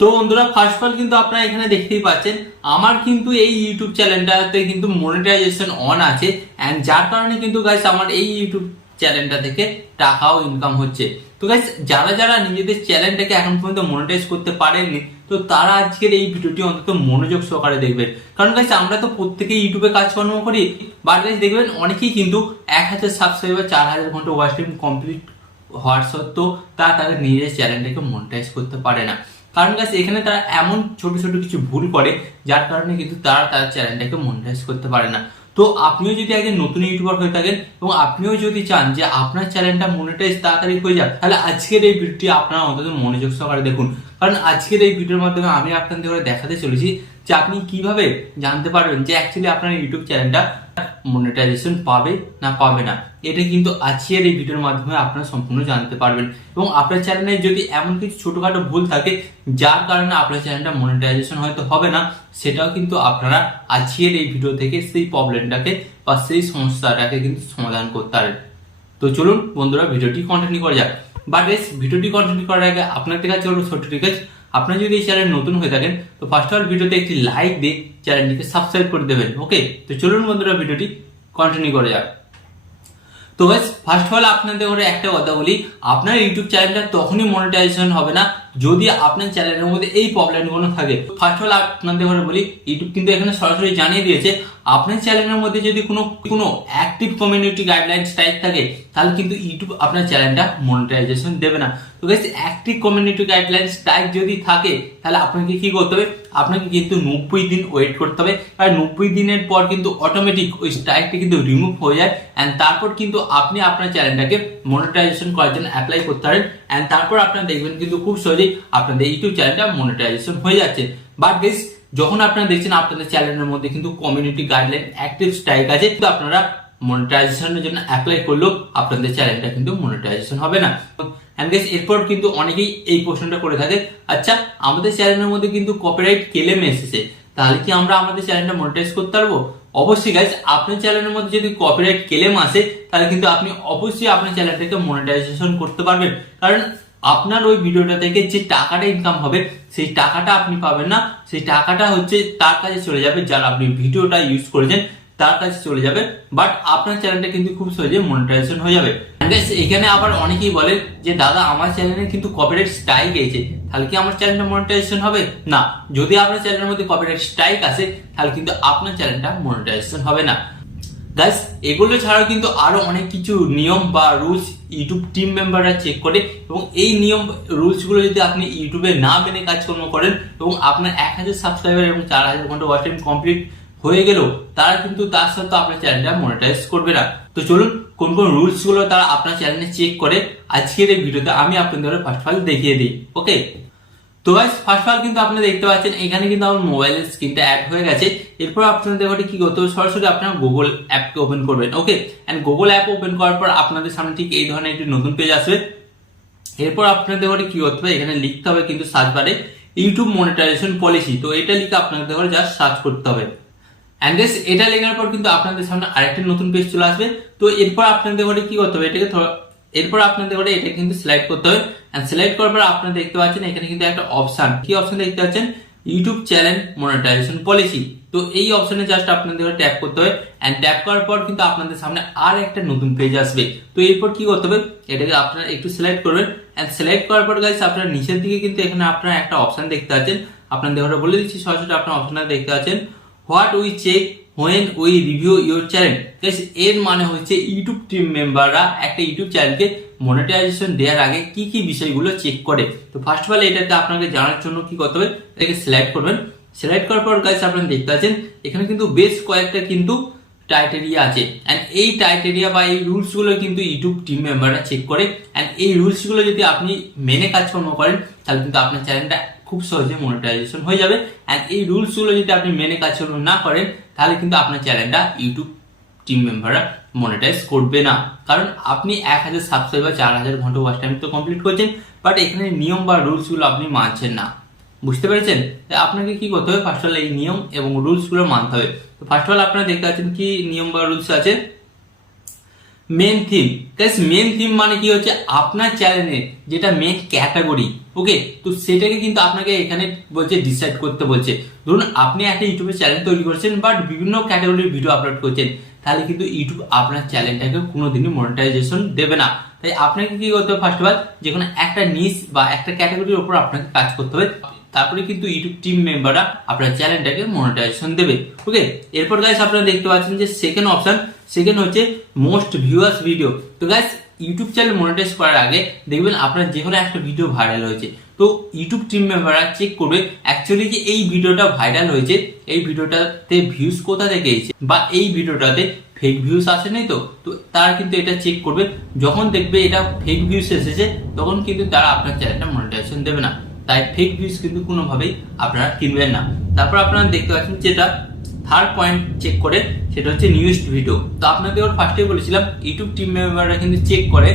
তো বন্ধুরা first of all কিন্তু আপনারা এখানে দেখতেই পাচ্ছেন আমার কিন্তু এই ইউটিউব চ্যানেলটাতে কিন্তু মনিটাইজেশন অন আছে এন্ড যার কারণে কিন্তু গাইস আমার এই ইউটিউব চ্যানেলটা থেকে টাকাও ইনকাম হচ্ছে। তো গাইস যারা যারা নিজেদের চ্যানেলটাকে এখন পর্যন্ত মনিটাইজ করতে পারেননি তো তারা আজকের এই ভিডিওটি অন্তত মনোযোগ সহকারে দেখবেন, কারণ গাইস আমরা তো প্রত্যেকেই ইউটিউবে কাজকর্ম করি, বাট গাইস দেখবেন অনেকেই কিন্তু 1000 সাবস্ক্রাইবার 4000 ঘন্টা ওয়াচ টাইম কমপ্লিট হওয়ার সত্ত্বেও তারা তাদের নিজের চ্যানেলটাকে মনিটাইজ করতে পারে না। কারণ গাইস এখানে তারা এমন ছোট ছোট কিছু ভুল করে যার কারণে কিন্তু তারা তার চ্যানেলটাকে মনিটাইজ করতে পারে না। তো আপনিও যদি একজন নতুন ইউটিউবার হয়ে থাকেন এবং আপনিও যদি চান যে আপনার চ্যানেলটা মনিটাইজ তাড়াতাড়ি হয়ে যাক, তাহলে আজকের এই ভিডিওটি আপনারা অন্তত মনোযোগ সহকারে দেখুন, কারণ আজকের এই ভিডিওর মাধ্যমে আমি আপনাদের দেখাতে চলেছি যে আপনি কিভাবে জানতে পারবেন যে অ্যাকচুয়ালি আপনার ইউটিউব চ্যানেলটা মনিটাইজেশন পাবে না পাবে না। এটা কিন্তু আজকের এই ভিডিওর মাধ্যমে আপনারা সম্পূর্ণ জানতে পারবেন এবং আপনার চ্যানেলে যদি এমন কিছু ছোটখাটো ভুল থাকে যার কারণে আপনার চ্যানেলটা মনিটাইজেশন হয়তো হবে না, সেটাও কিন্তু আপনারা আজকের এই ভিডিও থেকে সেই প্রবলেমটাকে বা সেই সমস্যাটাকে কিন্তু সমাধান করতে পারেন। তো চলুন বন্ধুরা ভিডিওটি কন্টিনিউ করা যাক। বাট ভিডিওটি কন্টিনিউ করার আগে আপনাদের কাছে হলো ছোট্ট রিকোয়েস্ট, আপনারা যদি এই চ্যানেল নতুন হয়ে থাকেন তো ফার্স্ট অফ অল ভিডিওতে একটি লাইক দিয়ে চ্যানেলটিকে সাবস্ক্রাইব করে দেবেন। ওকে, তো চলুন বন্ধুরা ভিডিওটি কন্টিনিউ করা যাক। তো গাইস ফার্স্ট অফ অল আপনাদের ঘরে একটা কথা বলি, আপনার ইউটিউব চ্যানেলটা তখনই মনিটাইজেশন হবে না যদি আপনার চ্যানেলের মধ্যে এই প্রবলেমগুলো থাকে। ফার্স্ট অফ অল আপনাদের ঘরে বলি, ইউটিউব কিন্তু এখানে সরাসরি জানিয়ে দিয়েছে আপনার চ্যানেলের মধ্যে যদি কোনো অ্যাক্টিভ কমিউনিটি গাইডলাইন স্ট্রাইক থাকে তাহলে কিন্তু ইউটিউব আপনার চ্যানেলটা মনিটাইজেশন দেবে না। তো guys active community guideline strike যদি থাকে তাহলে আপনাকে কি করতে হবে, আপনাকে কিন্তু 90 দিন ওয়েট করতে হবে, আর 90 দিনের পর কিন্তু অটোমেটিক ওই স্ট্রাইকটা কিন্তু রিমুভ হয়ে যায় এন্ড তারপর কিন্তু আপনি আপনার চ্যানেলটাকে মনিটাইজেশন করার জন্য অ্যাপ্লাই করতে পারেন এন্ড তারপর আপনারা দেখবেন কিন্তু খুব সহজেই আপনাদের ইউটিউব চ্যানেলটা মনিটাইজেশন হয়ে যাচ্ছে। বাট গাইস যখন আপনারা দেখছেন আপনাদের চ্যানেলের মধ্যে কিন্তু কমিউনিটি গাইডলাইন অ্যাক্টিভ স্ট্রাইক আছে, কিন্তু আপনারা মনিটাইজেশনের জন্য অ্যাপ্লাই করলেও আপনাদের চ্যানেলটা কিন্তু মনিটাইজেশন হবে না। এন্ড গাইস এরপর কিন্তু অনেকেই এই প্রশ্নটা করে থাকে, আচ্ছা আমাদের চ্যানেলের মধ্যে কিন্তু কপিরাইট ক্লেম এসেছে, তাহলে কি আমরা আমাদের চ্যানেলটা মনিটাইজ করতে পারবো? অবশ্যই গাইস আপনার চ্যানেলের মধ্যে যদি কপিরাইট ক্লেম আসে তাহলে কিন্তু আপনি অবশ্যই আপনার চ্যানেলটাকে মনিটাইজেশন করতে পারবেন, কারণ আপনার ওই ভিডিওটা থেকে যে টাকাটা ইনকাম হবে সেই টাকাটা আপনি পাবেন না, সেই টাকাটা হচ্ছে তার কাছে চলে যাবে যারা আপনি ভিডিওটা ইউজ করেছেন তার কাছে চলে যাবে, বাট আপনার চ্যানেলটা কিন্তু খুব সহজে মনিটাইজেশন হয়ে যাবে। এখানে আবার অনেকেই বলে যে দাদা আমার চ্যানেলে কিন্তু কপিরাইট স্ট্রাইক এসেছে, তাহলে কি আমার চ্যানেলটা মনিটাইজেশন হবে না? যদি আপনার চ্যানেলের মধ্যে কপিরাইট স্ট্রাইক আসে তাহলে কিন্তু আপনার চ্যানেলটা মনিটাইজেশন হবে না। গাইস এগুলো ছাড়াও কিন্তু আরো অনেক কিছু নিয়ম বা রুলস ইউটিউব টিম মেম্বাররা চেক করে এবং এই নিয়ম রুলস গুলো যদি আপনি ইউটিউবে না মেনে কাজকর্ম করেন এবং আপনার 1000 সাবস্ক্রাইবার এবং 4000 ঘন্টা ওয়াচ টাইম কমপ্লিট হয়ে গেল তারা কিন্তু তার সাথে আপনার চ্যানেলটা মনিটাইজ করবে না। তো চলুন কোন কোন রুলস গুলো তারা আপনার চ্যানেলে চেক করে আজকের এই ভিডিওতে আমি আপনাদের ফার্স্ট অফ অল দেখিয়ে দিই। ওকে, তো গাইস ফার্স্ট অফ অল কিন্তু আপনারা দেখতে পাচ্ছেন এখানে কিন্তু আমার মোবাইলের স্ক্রিনটা অ্যাড হয়ে গেছে। এরপর আপনাদের ঘরে কি করতে হবে, সরাসরি আপনারা গুগল অ্যাপকে ওপেন করবেন। ওকে, এন্ড গুগল অ্যাপ ওপেন করার পর আপনাদের সামনে ঠিক এই ধরনের একটি নতুন পেজ আসবে। এরপর আপনাদের ঘরে কি করতে হবে, এখানে লিখতে হবে কিন্তু সার্চ বারে ইউটিউব মনিটাইজেশন পলিসি, তো এটা লিখে আপনাদের ঘরে জাস্ট সার্চ করতে হবে। এন্ড গাইস এটা লেখার পর কিন্তু আপনাদের সামনে আরেকটা নতুন পেজ চলে আসবে। তো এরপর আপনাদের ঘরে কি করতে হবে, এরপর আপনাদের ঘরে এটা কিন্তু সিলেক্ট করতে হবে এন্ড সিলেক্ট করার পর আপনারা দেখতে পাচ্ছেন এখানে কিন্তু একটা অপশন, কি অপশন দেখতে পাচ্ছেন, ইউটিউব চ্যানেল মনিটাইজেশন পলিসি। তো এই অপশনে জাস্ট আপনাদের ঘরে ট্যাপ করতে হবে এন্ড ট্যাপ করার পর কিন্তু আপনাদের সামনে আর একটা নতুন পেজ আসবে। তো এরপর কি করতে হবে, এটাকে আপনারা একটু সিলেক্ট করবেন এন্ড সিলেক্ট করার পর গাইস আপনারা নিচের দিকে কিন্তু এখানে আপনারা একটা অপশন দেখতে পাচ্ছেন, আপনাদের ঘরে বলে দিচ্ছি সরাসরি আপনারা অপশনটা দেখতে পাচ্ছেন, what we check when we review your channel. এর মানে হচ্ছে ইউটিউব টিম মেম্বাররা একটা ইউটিউব চ্যানেলকে মনিটাইজেশন দেওয়ার আগে কি কি বিষয়গুলো চেক করে। তো ফার্স্ট অফ অল এটাকে আপনাকে জানার জন্য কি করতে হবে, এটাকে সিলেক্ট করবেন। সিলেক্ট করার পর গাইস আপনারা দেখতে পাচ্ছেন এখানে কিন্তু বেশ কয়েকটা কিন্তু ক্রাইটেরিয়া আছে এন্ড এই ক্রাইটেরিয়া বা এই রুলস গুলো কিন্তু ইউটিউব টিম মেম্বাররা চেক করে এন্ড এই রুলস গুলো যদি আপনি মেনে কাজকর্ম করেন তাহলে কিন্তু আপনার চ্যানেলটা খুব সহজে মনিটাইজেশন হয়ে যাবে। এন্ড এই রুলস গুলো যদি আপনি মেনে কাজকর্ম না করেন তাহলে কিন্তু আপনার চ্যানেলটা ইউটিউব টিম মেম্বাররা মনিটাইজ করবে না, কারণ আপনি 1000 সাবস্ক্রাইবার 4000 ঘন্টা ওয়াচ টাইম তো কমপ্লিট করছেন, বাট এখানে নিয়ম বা রুলস গুলো আপনি মানছেন না। বুঝতে পেরেছেন? আপনাকে কি করতে হবে, ফার্স্ট অফ অল এই নিয়ম এবং রুলস গুলো মানতে হবে। তো ফার্স্ট অফ অল আপনারা দেখতে পাচ্ছেন কি নিয়ম বা রুলস আছে, main theme. Guys main theme মানে কি হচ্ছে আপনার চ্যানেলের যেটা মেন ক্যাটাগরি। ওকে, তো সেটাকে কিন্তু আপনাকে এখানে বলছে ডিসাইড করতে বলছে। ধরুন আপনি একটা ইউটিউবে চ্যানেল তৈরি করছেন বাট বিভিন্ন ক্যাটাগরির ভিডিও আপলোড করছেন, তাহলে কিন্তু ইউটিউব আপনার চ্যানেলটাকে কোনোদিনই মনিটাইজেশন দেবে না। তাই আপনাকে কি করতে হবে, ফার্স্ট অফ অল যে কোনো একটা নিশ বা একটা ক্যাটাগরির উপর আপনাকে কাজ করতে হবে, তারপরে কিন্তু ইউটিউব টিম মেম্বাররা আপনার চ্যানেলটাকে মনিটাইজেশন দেবে। ওকে, এরপর গাইস আপনারা দেখতে পাচ্ছেন যে সেকেন্ড অপশন, সেকেন্ড হচ্ছে মোস্ট ভিউয়ার্স ভিডিও। তো গাইস ইউটিউব চ্যানেল মনিটাইজ করার আগে দেখবেন আপনার যে কোনো একটা ভিডিও ভাইরাল হয়েছে, তো ইউটিউব টিম মেম্বাররা চেক করবে অ্যাকচুয়ালি যে এই ভিডিওটা ভাইরাল হয়েছে, এই ভিডিওটাতে ভিউজ কোথা থেকে এসেছে, বা এই ভিডিওটাতে ফেক ভিউজ আসে নাই তো তারা কিন্তু এটা চেক করবে। যখন দেখবে এটা ফেক ভিউজ এসেছে, তখন কিন্তু তারা আপনার চ্যানেলটা মনিটাইজেশন দেবে না। তাই ফেক ভিউজ কিন্তু কোনোভাবেই আপনারা কিনবেন না। তারপর আপনারা দেখতে পাচ্ছেন যেটা থার্ড পয়েন্ট চেক করে, সেটা হচ্ছে নিউজড ভিডিও। তো আপনাদের ওর ফার্স্টে বলেছিলাম ইউটিউব টিম মেম্বাররা কিন্তু চেক করে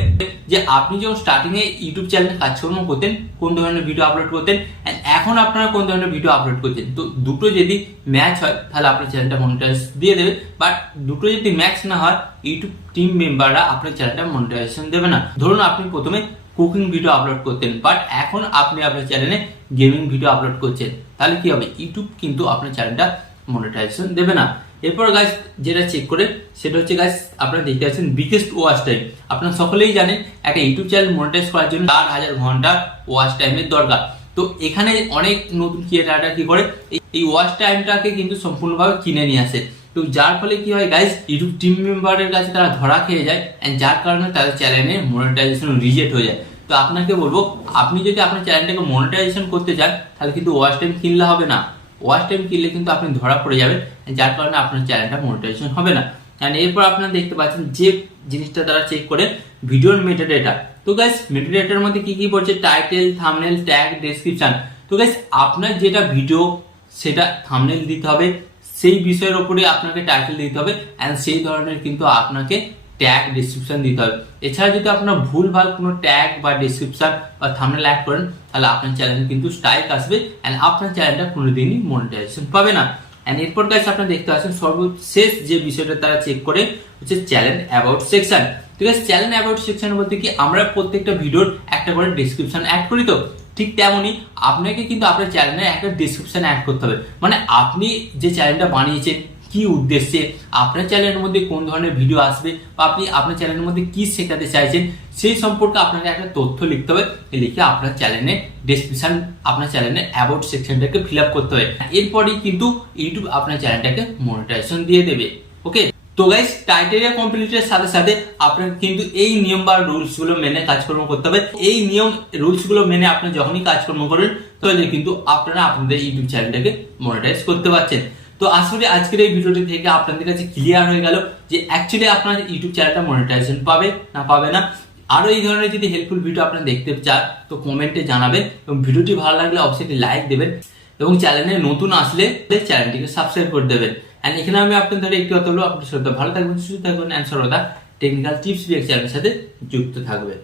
যে আপনি যখন স্টার্টিং এ ইউটিউব চ্যানেলে কাজকর্ম করতেন কোন ধরনের ভিডিও আপলোড করতেন, এন্ড এখন আপনারা কোন ধরনের ভিডিও আপলোড করছেন। তো দুটো যদি ম্যাচ হয় তাহলে আপনার চ্যানেলটা মনিটাইজ দিয়ে দেবে, বাট দুটো যদি ম্যাচ না হয় ইউটিউব টিম মেম্বাররা আপনার চ্যানেলটা মনিটাইজেশন দেবে না। ধরুন আপনি প্রথমে কুকিং ভিডিও আপলোড করতেন, বাট এখন আপনি আপনার চ্যানেলে গেমিং ভিডিও আপলোড করছেন, তাহলে কি হবে, ইউটিউব কিন্তু আপনার চ্যানেলটা মনিটাইজেশন দেবে না। এরপর গাইস যেটা চেক করে সেটা হচ্ছে গাইস আপনারা দেখতে পাচ্ছেন বিগেস্ট ওয়াচ টাইম। আপনারা সকলেই জানেন একটা ইউটিউব চ্যানেল মনিটাইজ করার জন্য 4,000 ঘন্টা ওয়াচ টাইমের দরকার। তো এখানে অনেক নতুন ক্রিয়েটাররা কি করে এই ওয়াচ টাইমটাকে কিন্তু সম্পূর্ণভাবে কিনে নিয়ে আসে। তো যার ফলে কি হয় গাইস, ইউটিউব টিম মেম্বারের কাছে তারা ধরা খেয়ে যায়, এন্ড যার কারণে তাদের চ্যানেলে মনিটাইজেশন রিজেক্ট হয়ে যায়। তো আপনাকে বলবো, আপনি যদি আপনার চ্যানেলটাকে মনিটাইজেশন করতে চান তাহলে কিন্তু ওয়াচ টাইম কিনলে হবে না। ওয়াচ টাইম কিনলে কিন্তু আপনি ধরা পড়ে যাবেন, যার কারণে আপনার চ্যানেলটা মনিটাইজেশন হবে না। এন্ড এরপর আপনারা দেখতে পাচ্ছেন যে জিনিসটা তারা চেক করে ভিডিওর মেটাডেটা। তো গাইস মেটাডেটার মধ্যে কি কি পড়ছে, টাইটেল, থাম্বনেল, ট্যাগ, ডেসক্রিপশন। তো গাইস আপনার যেটা ভিডিও সেটা থাম্বনেল দিতে হবে, সেই বিষয়ের উপরে আপনাকে টাইটেল দিতে হবে, এন্ড সেই ধরনের কিন্তু আপনাকে ট্যাগ ডেসক্রিপশন দিতে হবে। এছাড়া যদি আপনার ভুলভাল কোনো ট্যাগ বা ডেসক্রিপশন বা থাম্বনেল অ্যাড করেন তাহলে আপনার চ্যানেলে কিন্তু স্ট্রাইক আসবে, এন্ড আপনার চ্যানেলটা কোনোদিনই মনিটাইজেশন পাবে না। এন্ড এরপর গাইস আপনারা দেখতে পাচ্ছেন সর্বশেষ যে বিষয়টা তারা চেক করে হচ্ছে চ্যানেল অ্যাবাউট সেকশন। ঠিক আছে, চ্যানেল অ্যাবাউট সেকশন বলতে কি, আমরা প্রত্যেকটা ভিডিওর একটা করে ডেসক্রিপশন অ্যাড করি, তো ঠিক তেমনই আপনাকে কিন্তু আপনার চ্যানেলে একটা ডেসক্রিপশন অ্যাড করতে হবে। মানে আপনি যে চ্যানেলটা বানিয়েছেন কি উদ্দেশ্যে, আপনার চ্যানেলের মধ্যে কোন ধরনের ভিডিও আসবে, বা আপনি আপনার চ্যানেলের মধ্যে কি শেখাতে চাইছেন সেই সম্পর্কে আপনাকে একটা তথ্য লিখতে হবে। লিখে আপনার চ্যানেলে ডেসক্রিপশন, আপনার চ্যানেলে অ্যাবাউট সেকশনটাকে ফিল আপ করতে হবে। এরপরেই কিন্তু ইউটিউব আপনার চ্যানেলটাকে মনিটাইজেশন দিয়ে দেবে। ওকে, তো গাইস টাইটেরিয়া কমপ্লিটের সাথে সাথে আপনাকে কিন্তু এই নিয়ম বা রুলস গুলো মেনে কাজকর্ম করতে হবে। এই নিয়ম রুলস গুলো মেনে আপনি যখনই কাজকর্ম করেন তাহলে কিন্তু আপনারা আপনাদের ইউটিউব চ্যানেলটাকে মনিটাইজ করতে পারছেন। তো আসলে আজকের এই ভিডিওটি থেকে আপনাদের কাছে ক্লিয়ার হয়ে গেল যে অ্যাকচুয়ালি আপনার ইউটিউব চ্যানেলটা মনিটাইজেশন পাবে না পাবে না। আরো এই ধরনের যদি হেল্পফুল ভিডিও আপনারা দেখতে চান তো কমেন্টে জানাবেন, এবং ভিডিওটি ভালো লাগলে অবশ্যই লাইক দেবেন, এবং চ্যানেলে নতুন আসলে চ্যানেলটিকে সাবস্ক্রাইব করে দেবেন। এন্ড এখানে আমি আপনাদের একটি কথা বলবো, আপনি সর্বদা ভালো থাকবেন, সুস্থ থাকবেন, এন্ড সর্বদা টেকনিক্যাল টিপস ভিডিও চ্যানেলের সাথে যুক্ত থাকবেন।